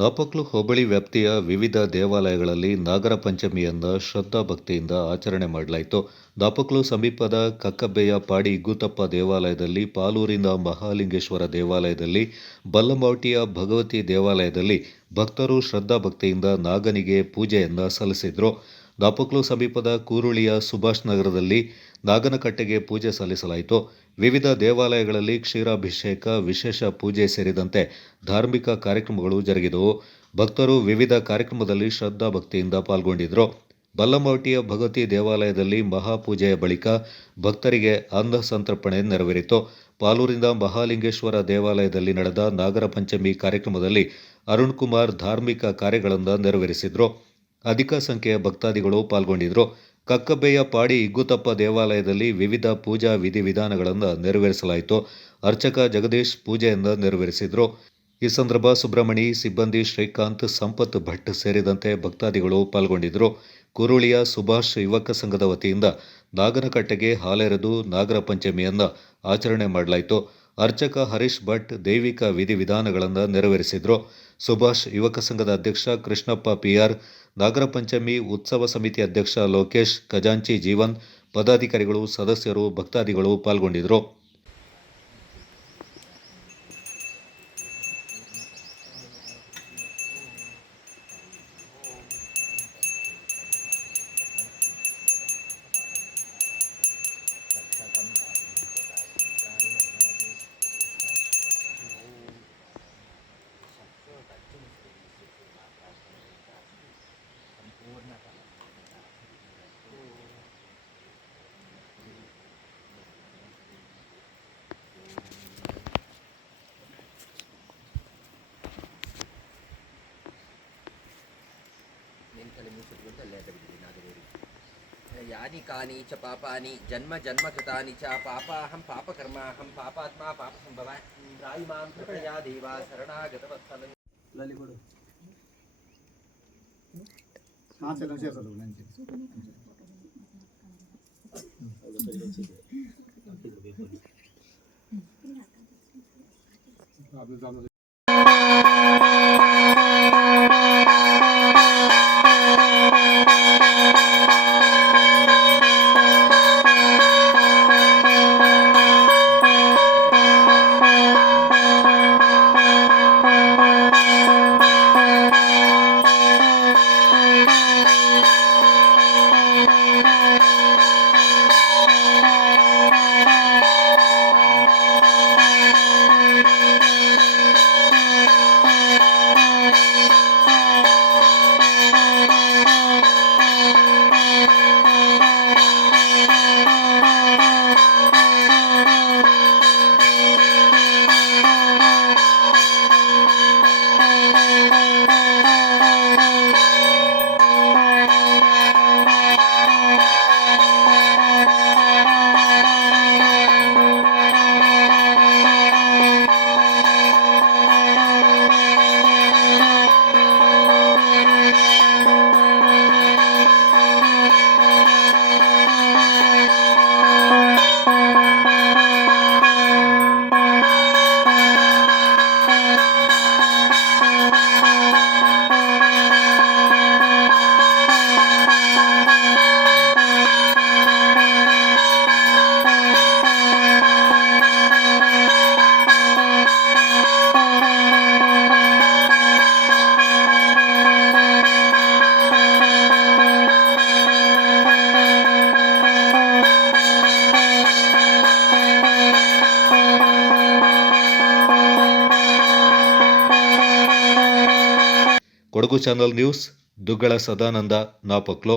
ನಾಪಕ್ಲು ಹೋಬಳಿ ವ್ಯಾಪ್ತಿಯ ವಿವಿಧ ದೇವಾಲಯಗಳಲ್ಲಿ ನಾಗರ ಪಂಚಮಿಯನ್ನು ಶ್ರದ್ಧಾಭಕ್ತಿಯಿಂದ ಆಚರಣೆ ಮಾಡಲಾಯಿತು. ನಾಪಕ್ಲು ಸಮೀಪದ ಕಕ್ಕಬ್ಬೆಯ ಪಾಡಿ ಇಗ್ಗುತಪ್ಪ ದೇವಾಲಯದಲ್ಲಿ, ಪಾಲೂರಿನ ಮಹಾಲಿಂಗೇಶ್ವರ ದೇವಾಲಯದಲ್ಲಿ, ಬಲ್ಲಮಾವಟಿಯ ಭಗವತಿ ದೇವಾಲಯದಲ್ಲಿ ಭಕ್ತರು ಶ್ರದ್ಧಾಭಕ್ತಿಯಿಂದ ನಾಗನಿಗೆ ಪೂಜೆಯನ್ನು ಸಲ್ಲಿಸಿದರು. ನಾಪಕ್ಲು ಸಮೀಪದ ಕೂರುಳಿಯ ಸುಭಾಷ್ ನಗರದಲ್ಲಿ ನಾಗನಕಟ್ಟೆಗೆ ಪೂಜೆ ಸಲ್ಲಿಸಲಾಯಿತು. ವಿವಿಧ ದೇವಾಲಯಗಳಲ್ಲಿ ಕ್ಷೀರಾಭಿಷೇಕ, ವಿಶೇಷ ಪೂಜೆ ಸೇರಿದಂತೆ ಧಾರ್ಮಿಕ ಕಾರ್ಯಕ್ರಮಗಳು ಜರುಗಿದವು. ಭಕ್ತರು ವಿವಿಧ ಕಾರ್ಯಕ್ರಮದಲ್ಲಿ ಶ್ರದ್ಧಾಭಕ್ತಿಯಿಂದ ಪಾಲ್ಗೊಂಡಿದ್ದರು. ಬಲ್ಲಮಾವಟಿಯ ಭಗವತಿ ದೇವಾಲಯದಲ್ಲಿ ಮಹಾಪೂಜೆಯ ಬಳಿಕ ಭಕ್ತರಿಗೆ ಅನ್ನ ಸಂತರ್ಪಣೆ ನೆರವೇರಿತು. ಪಾಲೂರಿನ ಮಹಾಲಿಂಗೇಶ್ವರ ದೇವಾಲಯದಲ್ಲಿ ನಡೆದ ನಾಗರ ಪಂಚಮಿ ಕಾರ್ಯಕ್ರಮದಲ್ಲಿ ಅರುಣ್ ಕುಮಾರ್ ಧಾರ್ಮಿಕ ಕಾರ್ಯಗಳನ್ನು ನೆರವೇರಿಸಿದರು. ಅಧಿಕ ಸಂಖ್ಯೆಯ ಭಕ್ತಾದಿಗಳು ಪಾಲ್ಗೊಂಡಿದ್ದರು. ಕಕ್ಕಬ್ಬೆಯ ಪಾಡಿ ಇಗ್ಗುತಪ್ಪ ದೇವಾಲಯದಲ್ಲಿ ವಿವಿಧ ಪೂಜಾ ವಿಧಿವಿಧಾನಗಳನ್ನು ನೆರವೇರಿಸಲಾಯಿತು. ಅರ್ಚಕ ಜಗದೀಶ್ ಪೂಜೆಯನ್ನು ನೆರವೇರಿಸಿದರು. ಈ ಸಂದರ್ಭ ಸುಬ್ರಹ್ಮಣಿ, ಸಿಬ್ಬಂದಿ ಶ್ರೀಕಾಂತ್, ಸಂಪತ್ ಭಟ್ ಸೇರಿದಂತೆ ಭಕ್ತಾದಿಗಳು ಪಾಲ್ಗೊಂಡಿದ್ದರು. ಕುರುಳಿಯ ಸುಭಾಷ್ ಯುವಕ ಸಂಘದ ವತಿಯಿಂದ ನಾಗನಕಟ್ಟೆಗೆ ಹಾಲೆರೆದು ನಾಗರ ಪಂಚಮಿಯನ್ನು ಆಚರಣೆ ಮಾಡಲಾಯಿತು. ಅರ್ಚಕ ಹರೀಶ್ ಭಟ್ ದೈವಿಕ ವಿಧಿವಿಧಾನಗಳನ್ನು ನೆರವೇರಿಸಿದರು. ಸುಭಾಷ್ ಯುವಕ ಸಂಘದ ಅಧ್ಯಕ್ಷ ಕೃಷ್ಣಪ್ಪ ಪಿಆರ್, ನಾಗರ ಪಂಚಮಿ ಉತ್ಸವ ಸಮಿತಿ ಅಧ್ಯಕ್ಷ ಲೋಕೇಶ್, ಖಜಾಂಚಿ ಜೀವನ್, ಪದಾಧಿಕಾರಿಗಳು, ಸದಸ್ಯರು, ಭಕ್ತಾದಿಗಳು ಪಾಲ್ಗೊಂಡಿದ್ದರು. यानि कानि च पापानि जन्म जन्म कृतानि च पापाहं पापकर्माहं पापात्मा पापसंभव त्राहि मां कृपया देवा शरणागतवत्सलं ललिगुडु ಕೊಡಗು ಚಾನಲ್ ನ್ಯೂಸ್, ದುಗ್ಗಳ ಸದಾನಂದ, ನಾಪಕ್ಲು.